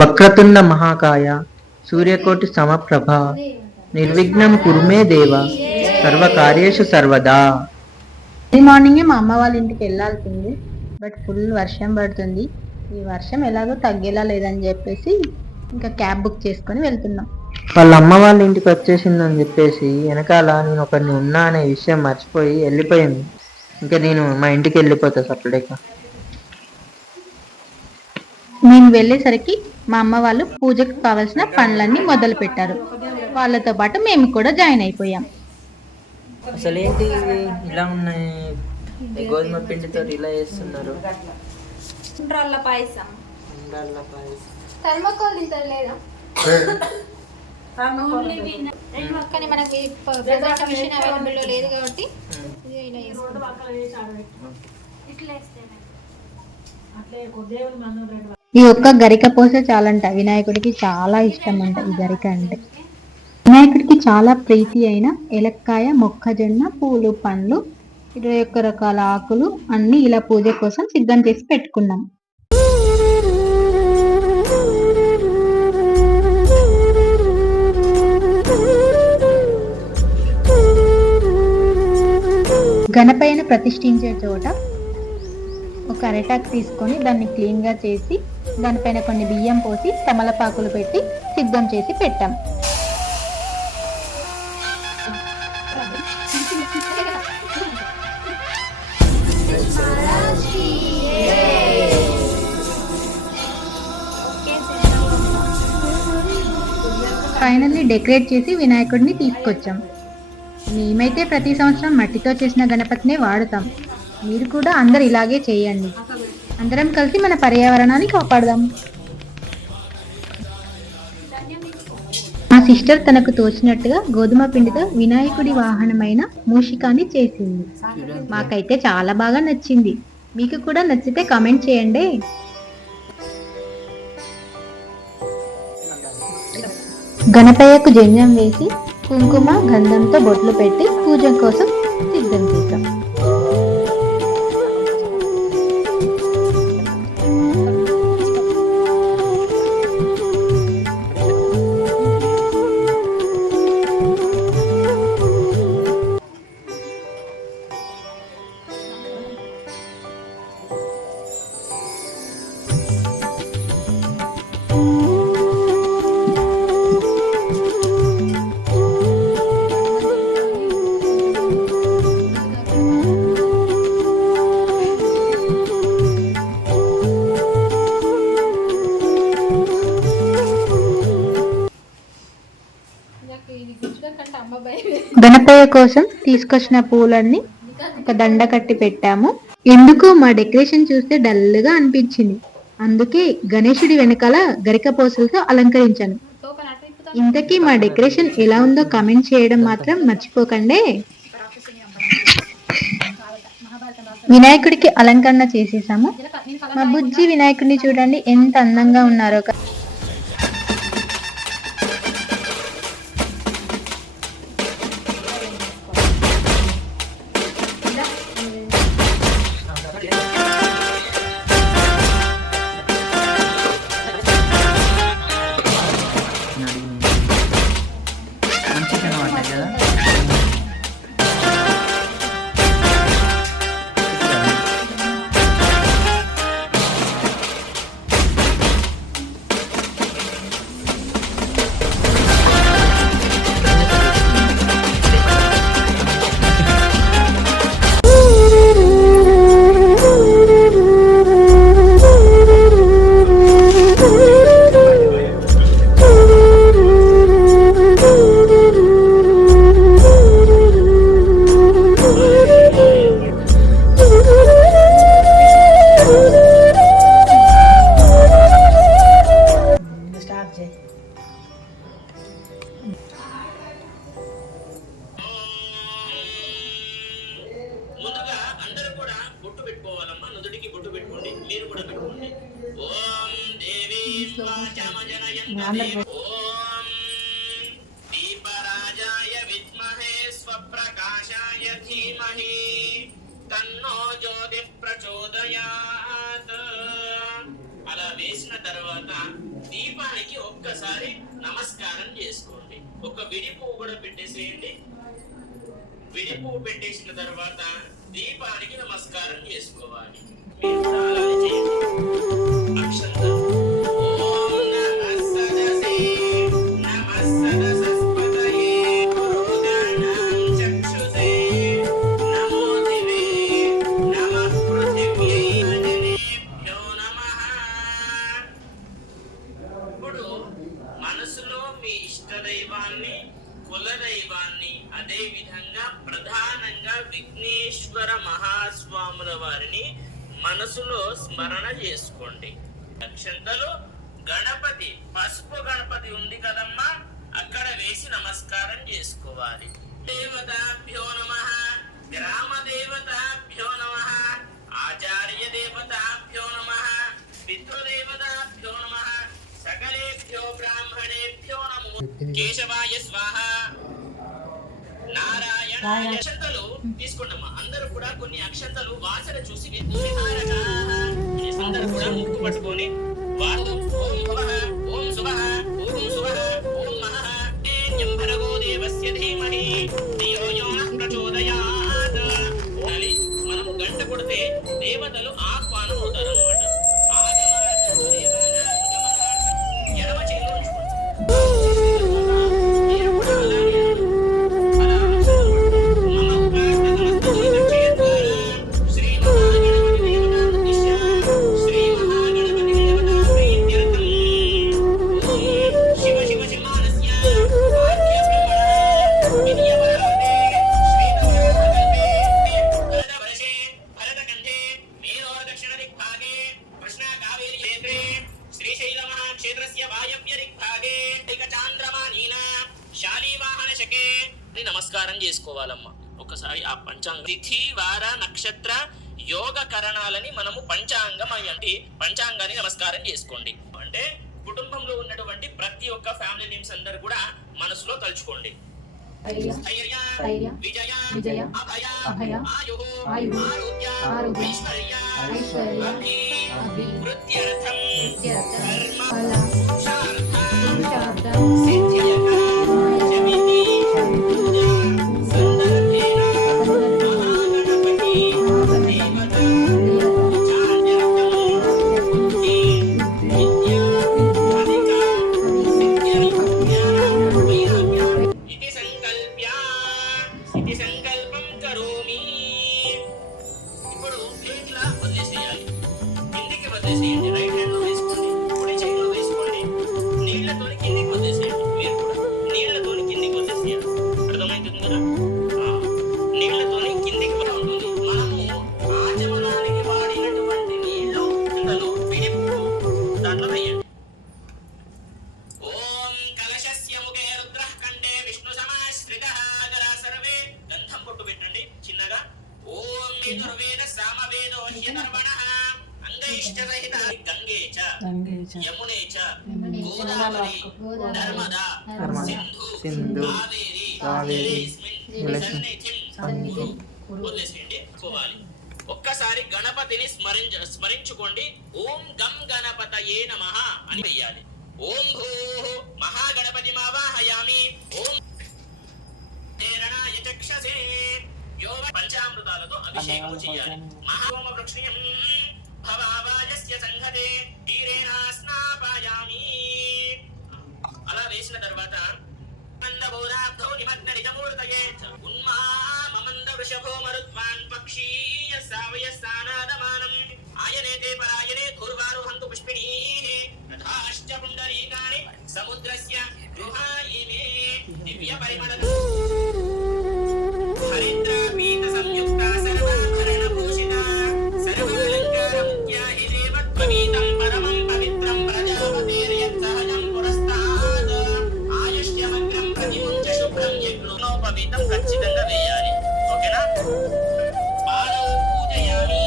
వక్రతుండ మహాకాయ సూర్యకోటి సమప్రభ నిర్విఘ్నం కురు మే దేవ సర్వకార్యేషు సర్వదా. ఎర్లీ మార్నింగే మా అమ్మ వాళ్ళ ఇంటికి వెళ్ళాల్సింది, బట్ ఫుల్ వర్షం పడుతుంది. ఈ వర్షం ఎలాగో తగ్గేలా లేదని చెప్పేసి ఇంకా క్యాబ్ బుక్ చేసుకొని వెళ్తున్నాం. వాళ్ళ అమ్మ వాళ్ళ ఇంటికి వచ్చేసిందని చెప్పేసి వెనకాల నేను ఒకరిని ఉన్నా అనే విషయం మర్చిపోయి వెళ్ళిపోయింది. ఇంకా నేను మా ఇంటికి వెళ్ళిపోతా సపరేట్గా. మేము వెళ్ళేసరికి మా అమ్మ వాళ్ళు పూజకు కావాల్సిన పనులన్నీ మొదలు పెట్టారు. వాళ్ళతో పాటు మేము కూడా జాయిన్ అయిపోయాం. అసలు ఏంటి ఇలా ఉన్నాయి, గోధుమ పిండితో ఇలా చేస్తున్నారు. పాయసం థర్మకోల్ తింటారు లేదా కానీ మనకి మిషన్ అవైలబుల్ లేదు కాబట్టి ఇలా ఈ ఒక్క గరిక పోస చాలంట. వినాయకుడికి చాలా ఇష్టం అంట ఈ గరిక అంటే. వినాయకుడికి చాలా ప్రీతి అయిన ఎలక్కాయ, మొక్కజొన్న, పూలు, పండ్లు, 21 రకాల ఆకులు అన్ని ఇలా పూజ కోసం సిద్ధం చేసి పెట్టుకున్నాం. గణపయ్యను ప్రతిష్ఠించే చోట ఒక అరిటాకు తీసుకొని దాన్ని క్లీన్ గా చేసి దానిపైన కొన్ని బియ్యం పోసి తమలపాకులు పెట్టి సిద్ధం చేసి పెట్టాం. ఫైనల్లీ డెకరేట్ చేసి వినాయకుడిని తీసుకొచ్చాం. మేమైతే ప్రతి సంవత్సరం మట్టితో చేసిన గణపతినే వాడుతాం. మీరు కూడా అందరు ఇలాగే చేయండి. అందరం కలిసి మన పర్యావరణాన్ని కాపాడదాం. మా సిస్టర్ తనకు తోచినట్టుగా గోధుమ పిండితో వినాయకుడి వాహనమైన మూషికాన్ని చేసింది. మాకైతే చాలా బాగా నచ్చింది. మీకు కూడా నచ్చితే కామెంట్ చేయండి. గణపయ్యకు జంజం వేసి కుంకుమ గంధంతో బొట్లు పెట్టి పూజ కోసం సిద్ధం చేశాం. గణపయ్య కోసం తీసుకొచ్చిన పూలన్నీ ఒక దండ కట్టి పెట్టాము. ఎందుకు మా డెకరేషన్ చూస్తే డల్గా అనిపించింది, అందుకే గణేశుడి వెనకాల గరిక పోసలతో అలంకరించాను. ఇంతకీ మా డెకరేషన్ ఎలా ఉందో కామెంట్ చేయడం మాత్రం మర్చిపోకండి. వినాయకుడికి అలంకరణ చేసేసాము. మా బుజ్జి వినాయకుడిని చూడండి ఎంత అందంగా ఉన్నారో. దీపరాజాయ విద్మహే స్వప్రకాశాయ ధీమహి తన్నో జ్యోతి ప్రచోదయాత్. అలా వేసిన తర్వాత దీప ఒక్కసారి నమస్కారం చేసుకోండి. ఒక విడి పువ్వు కూడా పెట్టేసేయండి. విడి పువ్వు పెట్టేసిన తర్వాత దీపానికి నమస్కారం చేసుకోవాలి. మీరు కూడా అలానే చేయండి. అక్షంతలు ఓం నమః సదసే నమః సదసస్పతయే పురోగణాం చక్షుషే నమో దివే నమః పృథివ్యై జనేభ్యో నమః. ఇప్పుడు మనసులో మీ ఇష్టదైవాన్ని, కులదైవాన్ని, అదే విధంగా ప్రధానంగా విఘ్నేశ్వర మహాస్వాముల వారిని మనసులో స్మరణ చేసుకోండి. అక్షంతలు గణపతి, పసుపు గణపతి ఉంది కదమ్మా, అక్కడ వేసి నమస్కారం చేసుకోవాలి. దేవతాభ్యో నమః, గ్రామ దేవతాభ్యో నమః, ఆచార్య దేవతాభ్యో నమః, పితృదేవతాభ్యో నమః, సకలేభ్యో బ్రాహ్మణేభ్యో నమో. కేశవాయ స్వాహ, నారాయణ. అక్షంతలు తీసుకోండమ్మా. అందరూ కూడా కొన్ని అక్షంతలు వాసన చూసి అందరూ కూడా ముక్కు పట్టుకొని వాస్తు ఓం భవః ఓం శుభః ఓం శుభః ఓం మహః ఏం భర్గో దేవస్య ధీమహి ధియో యో నః ప్రచోదయాత్ అని మనము గంట కొడితే దేవతలు ఆహ్వానం అవుతారు అన్నమాట. ఎడమ చేతిలో ఉంచుకోండి. నమస్కారం చేసుకోవాలమ్మా. ఒకసారి ఆ పంచాంగ తిథి వార నక్షత్ర యోగ కరణాలని మనము పంచాంగం అంటే పంచాంగాన్ని నమస్కారం చేసుకోండి. అంటే కుటుంబంలో ఉన్నటువంటి ప్రతి ఒక్క ఫ్యామిలీ నేమ్స్ అందరు కూడా మనసులో తలుచుకోండి. ధైర్య, విజయ, అభయ, ఆయు, ఆరోగ్య, ఐశ్వర్య, అభి, వృత్త్యర్థం, కర్మ, పురుషార్థం, సిద్ధ్యర్థం, జమితి, పూజ, సందర్భేన, మహాగణపతి, దేవత, చార్యర్థం, బుద్ధి, విద్య, అధిక, సిద్ధ్యర్థం, వైరాగ్య. ఇది సంకల్పం కరోమి. ఇప్పుడు ప్లేట్లా వదిలేసేయాలి, కిందికి వదిలేసేయండి. రైట్ హ్యాండ్ లో వేసుకోండి, కుడి చేతిలో వేసుకోండి. నీళ్లతోని కిందికి వదిలేసేయండి. మీరు కూడా నీళ్లతోని కిందికి వదిలేసేయాలి. అర్థమవుతుంది కదా? నీళ్లతోని కిందికి ఉంటుంది. మనము ఆచమనానికి వాడినటువంటి నీళ్లు అందులో పిడిపు దాంట్లో వేయండి. ఓం కలశస్య ముఖే రుద్రః కంఠే విష్ణు సమాశ్రితః. సర్వే గంధం పొట్టు పెట్టండి చిన్నగా. ఓం యజుర్వేద సామవేదో హ్యధర్వణః అంగైశ్చ సహిత గంగే చ యమునే చ గోదావరి నర్మదా సింధు కావేరి సన్నిధిం వదిలేసేయండి. పోవాలి. ఒక్కసారి గణపతిని స్మరించుకోండి. ఓం గం గణపతయే నమః అని వెయ్యాలి. ఓం భూః మహాగణపతి మావాహయామి. ఓం చక్షసే పంచామృతాలతో అభిషేకం చేయాలి. మహాహోమ వృక్షణీయం భవావాజస్య సంఘతే తీరేణ స్నాపయామి. అలా వేసిన తర్వాత మందబోధాబ్ధో నిమగ్నరితమూర్తయే ఉన్మామమంద వృషభో మరుత్వాన్ పక్షీయ సావయ సానాదమానం ఆయనేతే పరాయనే ధూర్వారోహంతు పుష్పిణీః తథాశ్చ పుండరీకాని సముద్రస్య గృహాయినే దివ్య పరిమళ హరిద్ర పీత సంయుక్త సర్వాభరణ భూషిత సర్వాలంకార ముఖ్యా హిదేవ పవిత్రం పరమం పవిత్రం ప్రజాపతేర్యత్ సహజం పురస్తాద్ ఆయుష్యమగ్రం ప్రతిముంచ శుభ్రం యజ్ఞోపవీతం ఖచ్చితంగా వేయాలి. ఓకేనా? పాదౌ పూజయామి.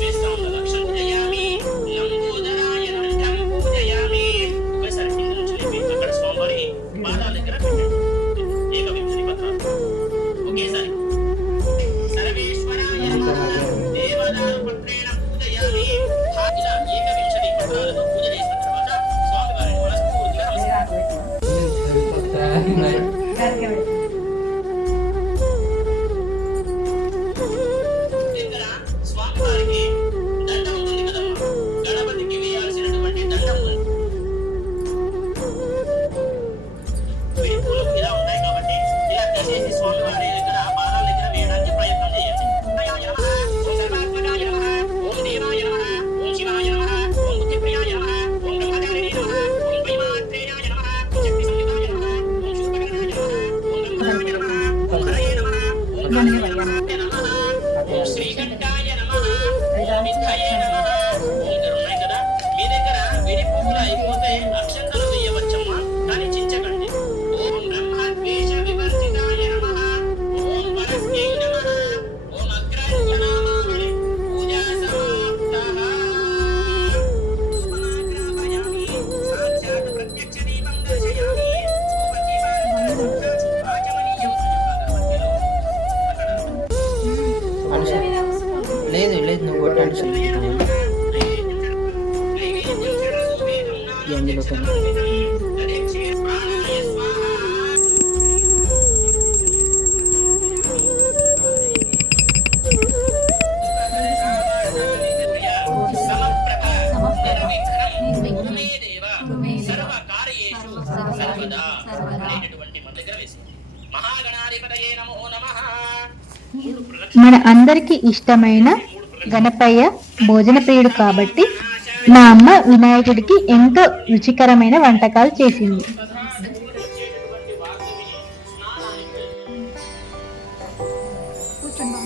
వేస్తాం లక్షం పూజయామి. లంబోదరాయ నందం పూజయామి. ఒకసారి కింద నుంచి లేపి అక్కడ స్వామివారి పాదాల దగ్గర పెట్టండి. దగ్గర స్వామివారికి దండం ఉంటుంది కదమ్మా, గణపతికి వేయాల్సినటువంటి దండం ఉంది. పూలు ఇలా ఉంటాయి కాబట్టి ఇలా తీసేసి స్వామివారి దగ్గర పాదాల దగ్గర వేయడానికి ప్రయత్నం చేయండి. ఓం సర్వాత్మకాయ నమః, ఓం దేవాయ నమః, ఓం శివాయ నమః, ఓం బుద్ధిప్రియాయ నమః, ఓం బ్రహ్మచారిణే నమః, ఓం వైమాత్రేయాయ నమః, ఓం శక్తి సంయుతాయ నమః, ఓం శూర్పకర్ణాయ నమః, ఓం గంగాయ నమః, ఓం హరయే నమః, ఓం కాళికాయ నమః, ఓం శ్రీకంఠాయ నమః, ఓం విద్యయే నమః. ఓం గారు ఉన్నాయి కదా, మీ దగ్గర విడి పువ్వులు అయిపోతే అక్షంతలు వేయవచ్చమ్మా, కానీ చించకండి. ఓం బ్రహ్మద్వేష వివర్జితాయ నమః, ఓం వరస్యై నమః, ఓం అగ్రజ్ఞానామణి పూజా సమాప్తః. ధూపమాగ్రాపయామి, సాక్షాత్ ప్రత్యక్ష దీపం దర్శయామి. ఓం దీపారాధన ఆచమనీయం. అగరబత్తిలో అక్కడ లేదు లేదు, నువ్వు కొట్టాడు అందులో మన అందరికి ఇష్టమైన గణపయ్య భోజన ప్రియుడు కాబట్టి మా అమ్మ వినాయకుడికి ఎంతో రుచికరమైన వంటకాలు చేసింది. కూర్చోండి.